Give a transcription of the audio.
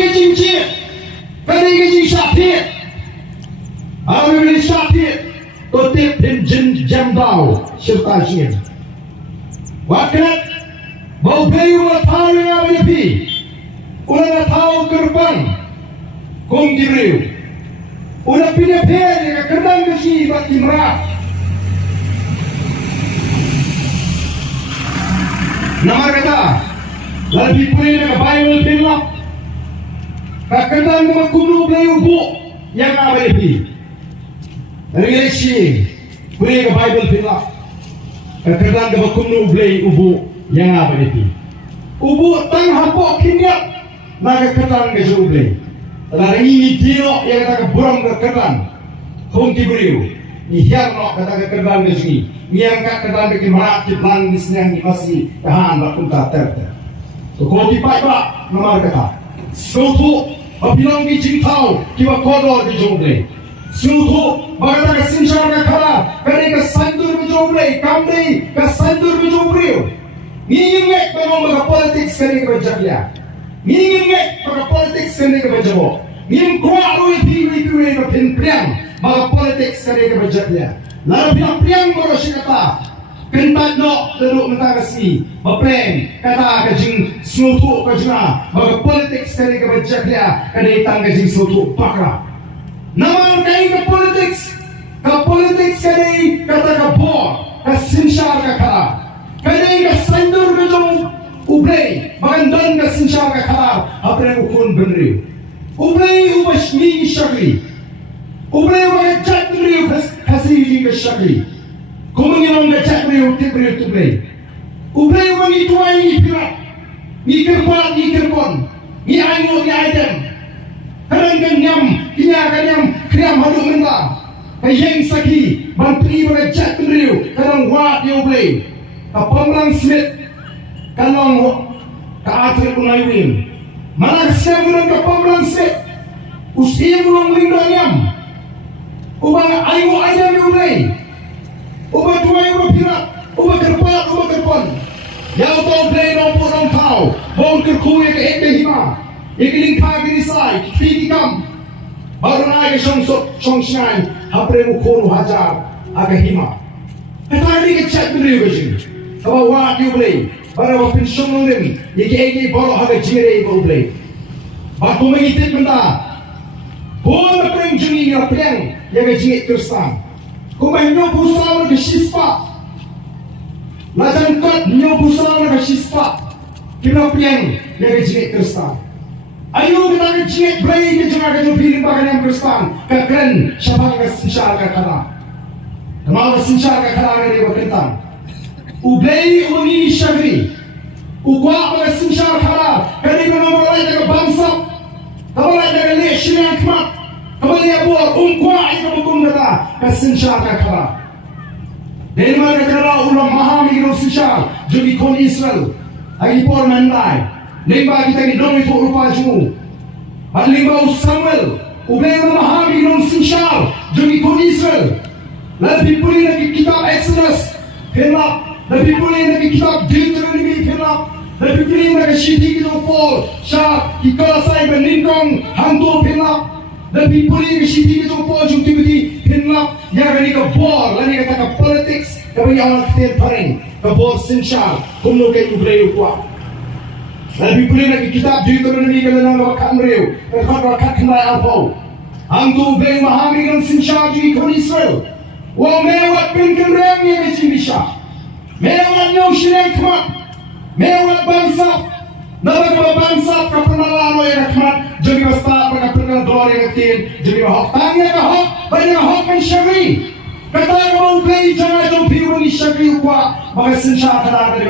cái chính trị cái này cái gì sát thiệt mình sát thiệt tôi tiếp thêm dân jam đào siêu tài chiến wakil bau Blei ulah tahu yang apa ni ulah tahu Kyrpang kong di Briew ulah pindah ke Kyrdan ke sini bagi Mrad nama kata lebih pulih ke Bible pinlap ke Kyrdan ke kumlu Blei U.R.U.K yang apa ni dari sini pulih ke Bible pinlap ke Kyrdan ke kumlu Blei U.R.U.K yang apa ni U.R.U.K tang hapok kinyak naga Kyrdan ke Blei Lada ini dino yang kata ke Burom ke Kyrdan kong di Briew ni hiarno kata ke Kyrdan ke sini ni angkat Kyrdan ke Mrad di pelang di senang di masih tahan bakun tak terter so kau dipai pak nomor kata suatu bilang di jintau kiba kodor di Blei suatu bagata ke sinsar ke kala kene ke sandur di Blei kamri ke sandur di Briew ni ingin memang baga politik kene ke berjaya ni ingin baga politik kene ke berjaya ni kuat ruipi ke pinpriang baga politik kene ke berjaya lalu pinpriang baru kata kentat no teruk mentang si bapeng kata kajing suatu kajina baga politik kene ke berjaya kene tang kajing suatu bakra nama kai ke politik kene kata ke bor ke sinsar ke kala kene ke sandur ke Blei magandang na sinsya ka kala apre ko kun Briew Blei ubash ni shakli Blei magajat Briew kasi ka shakli kumangilong na chat Briew ti Briew tu Blei magi tuai ni pirat ni Kyrpang ni aingo ni item kadang nyam kriam hadu menta kayeng saki bantri magajat Briew kadang wat ni Blei kapamlang smith kalong kaatir unayuin mana kesemuran kapamlan se usia belum lindanyam ubang ayu ayam Blei ubang dua euro pirat ubang Kyrpang yang tahu Blei nombor orang tahu bau kerkui ke ete hima ikiling kaki disai kiri kam baru naik song shine hapre mukuru hajar agak hima kata ini kecak Briew begini kalau wat Blei para wapin sumulin iki boro haga jire ko Blei aku mengitit benda bon preng jungi ya preng ya ga jingit Kyrdan ko ba nyo busal ke shispa lajan kat nyo busal ke shispa kina preng ya ga jingit Kyrdan ayo kita ga jingit Blei ke junga ga piring bagan yang Kyrdan ka kren syabang ga sinsar ka kala kamal sinsar ka kala ga wa Kyrdan Blei ulangi syagri ukwa pada sinsar kala kani nomor lain daga bangsa kamalai daga le shinan kmat kamali abuar ukwa ika bukum data ka sinsar kala dari mana kala ulam mahami ro sinsar jadi kon Israel agi por mandai limba kita ni dong itu rupa jumu limba Samuel Blei mahami ro sinsar jadi kon Israel lalu puli lagi kitab Exodus kenapa lebih boleh lagi kitab Deuteronomy firman lebih boleh lagi Shiti kita Paul Syah kita saya berlindung hantu firman lebih boleh lagi Shiti kita Paul Timothy firman yang lagi ke bor lagi kata ke politics kami awal kita paring ke bor sinsar kumno ke Blei kuat lebih boleh lagi kitab Deuteronomy kalau nama kat Briew kalau kat kenai apa hantu Blei mahami kan sinsar di kon Israel wang mewat pinkan rem yang bisa mewat nyong shinay kmat mewat bangsa nabaga bangsa kapanalano yang kmat jadi basta pagkapunang dolar yang tin jadi hok tangya ka hok banyak hok kan syagri kata ko Blei jangan jom piru ni syagri kwa mga sinsya kada ka di